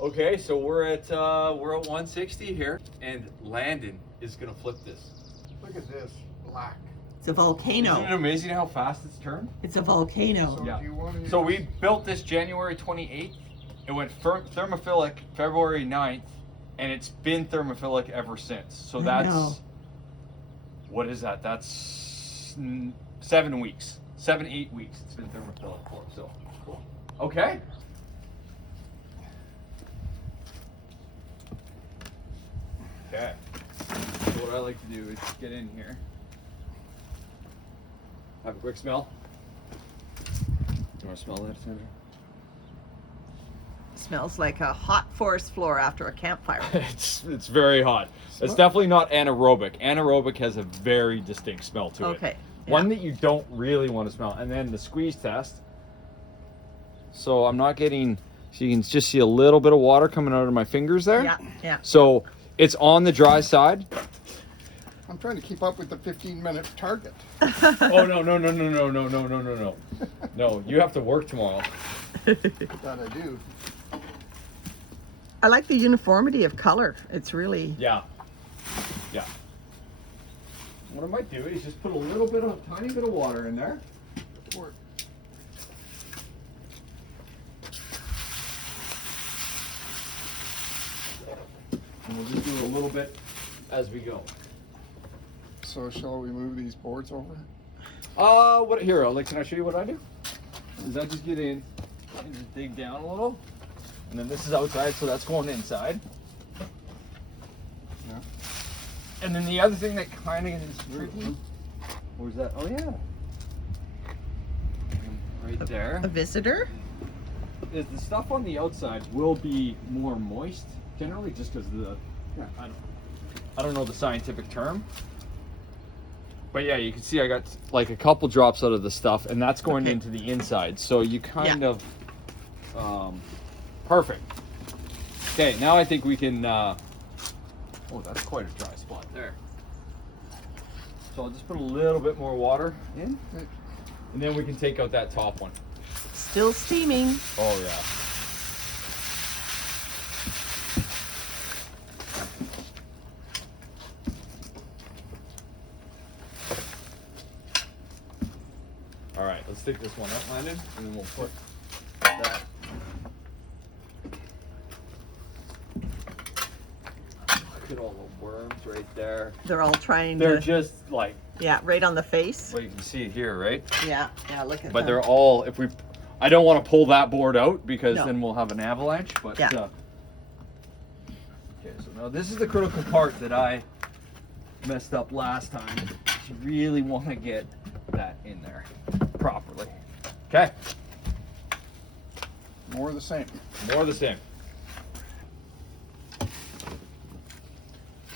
Okay, so we're at 160 here, and Landon is gonna flip this. Look at this, black. It's a volcano. Isn't it amazing how fast it's turned? It's a volcano. So Yeah. do you want to So we built this January 28th. It went thermophilic February 9th, and it's been thermophilic ever since. So I that's, know. what is that? That's 7 weeks. 7-8 weeks it's been thermophilic for. So cool. Okay. Okay. So what I like to do is get in here, have a quick smell. You want to smell that, Sandra? Smells like a hot forest floor after a campfire. It's very hot. It's definitely not anaerobic. Anaerobic has a very distinct smell to it. Okay. One that you don't really want to smell. And then the squeeze test. So I'm not getting, so you can just see a little bit of water coming out of my fingers there. Yeah, yeah. So it's on the dry side. I'm trying to keep up with the 15-minute target. Oh no. No, you have to work tomorrow. That I do. I like the uniformity of color. It's really. Yeah. Yeah. What I might do is just put a tiny bit of water in there. Or- And we'll just do a little bit as we go. So shall we move these boards over? What here? Can I show you what I do? Is I just get in and just dig down a little, and then this is outside, so that's going inside. Yeah. And then the other thing that kind of is tricky. Where's that? Oh yeah. Right there. A visitor? Is the stuff on the outside will be more moist generally, just because the I don't know the scientific term. But yeah, you can see I got like a couple drops out of the stuff, and that's going into the inside. So you kind of, perfect. Okay, now I think we can, oh, that's quite a dry spot there. So I'll just put a little bit more water in, and then we can take out that top one. Still steaming. Oh yeah. All right, let's take this one up, Landon, and then we'll put that. Look at all the worms right there. They're all trying They're to. just like, Yeah, right on the face. well, you can see it here, right? Yeah, look at But them. they're all, I don't want to pull that board out because No. then we'll have an avalanche, but Yeah. okay, so now this is the critical part that I messed up last time. You really want to get that in there properly. Okay, More of the same. more of the same.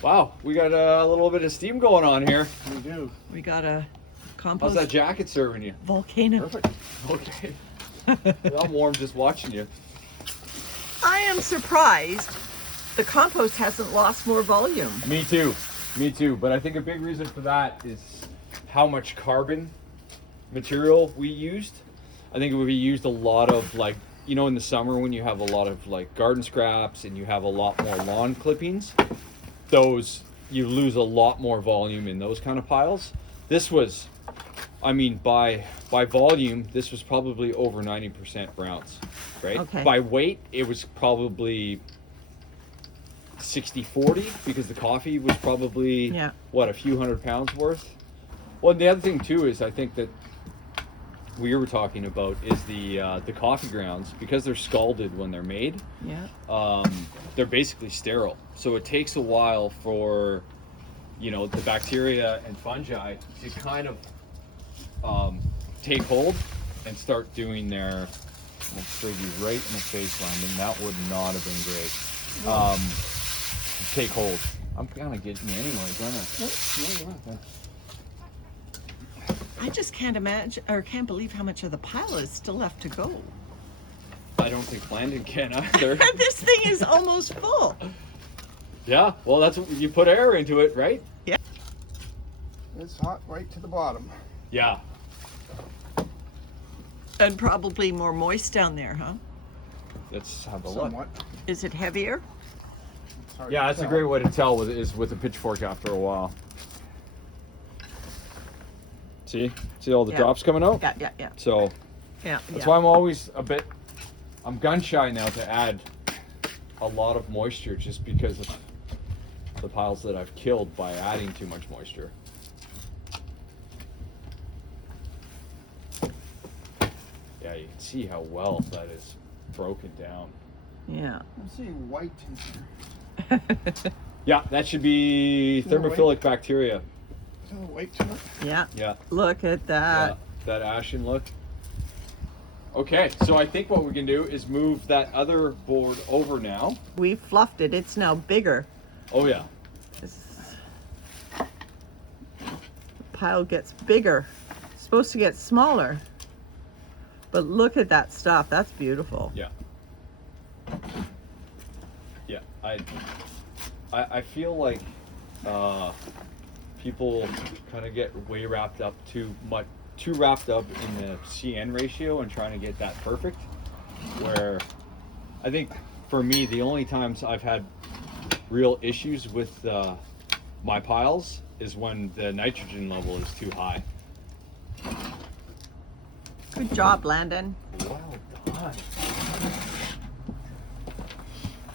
Wow, we got a little bit of steam going on here. We do. We got a How's compost that jacket serving you? volcano. Perfect. Okay. I'm warm just watching you. I am surprised the compost hasn't lost more volume. Me too. But I think a big reason for that is how much carbon material we used. I think we used a lot of, like, you know, in the summer when you have a lot of like garden scraps and you have a lot more lawn clippings, those, you lose a lot more volume in those kind of piles. This was, I mean, by volume, this was probably over 90% browns, right? Okay. By weight, it was probably 60-40 because the coffee was probably, what, a few $100 worth? Well, the other thing too is I think that we were talking about is the coffee grounds, because they're scalded when they're made. Yeah. They're basically sterile, so it takes a while for, you know, the bacteria and fungi to kind of take hold and start doing their. I'll show you right in the face, Landon. That would not have been great. Take hold. I'm kind of getting you anyway, don't I? I just can't imagine or can't believe how much of the pile is still left to go. I don't think Landon can either. This thing is almost full. Yeah, well, that's what you put air into it, right? Yeah. It's hot right to the bottom. Yeah. And probably more moist down there, huh? Let's have a look. Somewhat. Is it heavier? It's hard Yeah, to that's a tell. great way to tell with a pitchfork after a while. See all the Yeah. drops coming out? Yeah. So Yeah. that's why I'm always I'm gun shy now to add a lot of moisture, just because of the piles that I've killed by adding too much moisture. Yeah, you can see how well that is broken down. Yeah. I'm seeing white in here. Yeah, that should be No, wait. thermophilic bacteria. Is there a white to it? Yeah. Yeah. Look at that. Yeah, that ashen look. Okay, so I think what we can do is move that other board over now. We fluffed it. It's now bigger. Oh yeah. This pile gets bigger. It's supposed to get smaller. But look at that stuff. That's beautiful. Yeah. Yeah. I feel like people kind of get way wrapped up too wrapped up in the CN ratio and trying to get that perfect. Where I think for me, the only times I've had real issues with my piles is when the nitrogen level is too high. Good job, Landon. Well done.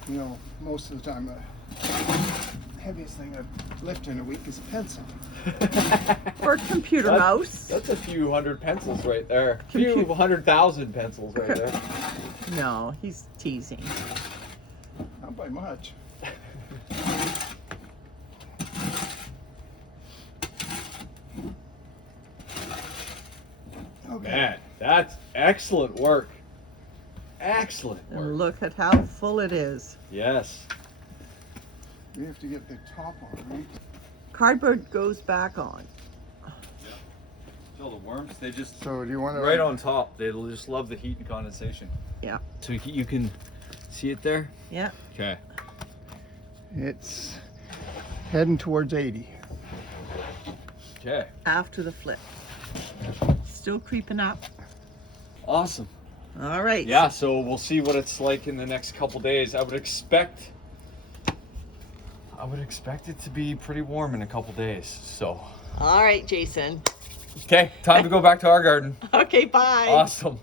You know, most of the time, the heaviest thing I've lifted in a week is a pencil. For a computer mouse. That's a few hundred pencils right there. A few 100,000 pencils right there. No, he's teasing. Not by much. Okay. Man, that's excellent work. Excellent work. And look at how full it is. Yes. We have to get the top on, right? Cardboard goes back on. So the worms, they just So do you want to... right on top. They just love the heat and condensation. Yeah. So you can see it there. Yeah. Okay. It's heading towards 80. Okay. After the flip. Still creeping up. Awesome. All right. Yeah. So we'll see what it's like in the next couple days. I would expect it to be pretty warm in a couple days. So. All right, Jason. Okay. Time to go back to our garden. Okay, bye. Awesome.